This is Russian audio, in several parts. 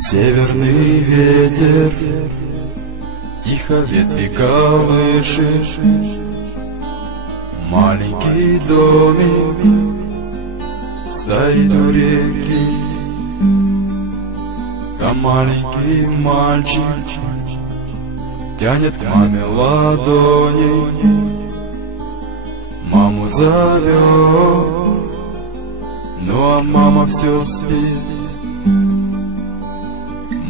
Северный ветер тихо ветви колышет, маленький домик стоит у реки. Там маленький мальчик тянет к маме ладони, маму зовет, ну а мама все спит.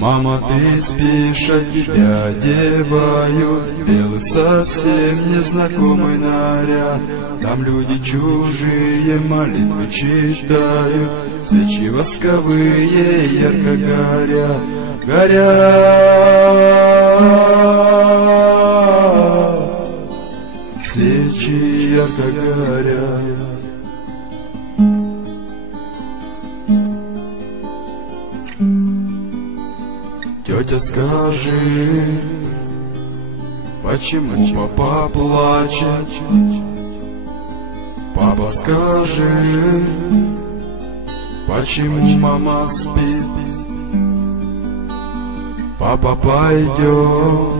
Мама, ты спишь, а тебя одевают белый совсем незнакомый наряд. Там люди чужие молитвы читают, свечи восковые ярко горят, горят. Свечи ярко горят. Тетя, скажи, почему папа плачет? Папа, скажи, почему мама спит? Папа, пойдем,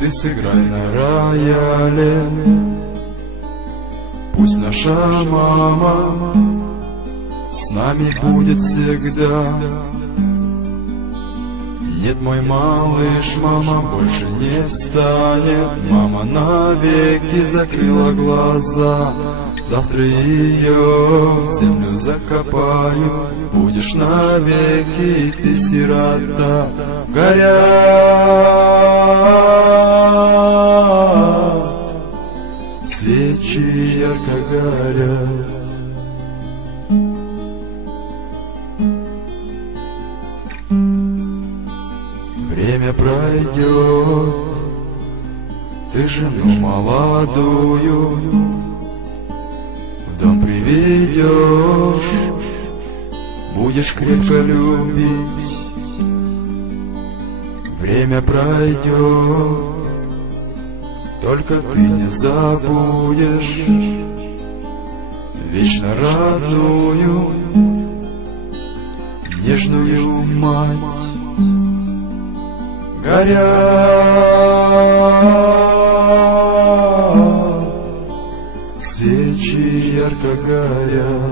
ты сыграй на рояле. Пусть наша мама с нами будет всегда. Нет, мой малыш, мама больше не встанет. Мама навеки закрыла глаза. Завтра ее в землю закопаю. Будешь навеки ты сирота. Горят свечи, ярко горят. Время пройдет, ты жену молодую в дом приведешь, будешь крепко любить. Время пройдет, только ты не забудешь вечно родную, нежную мать. Горят свечи, ярко горят.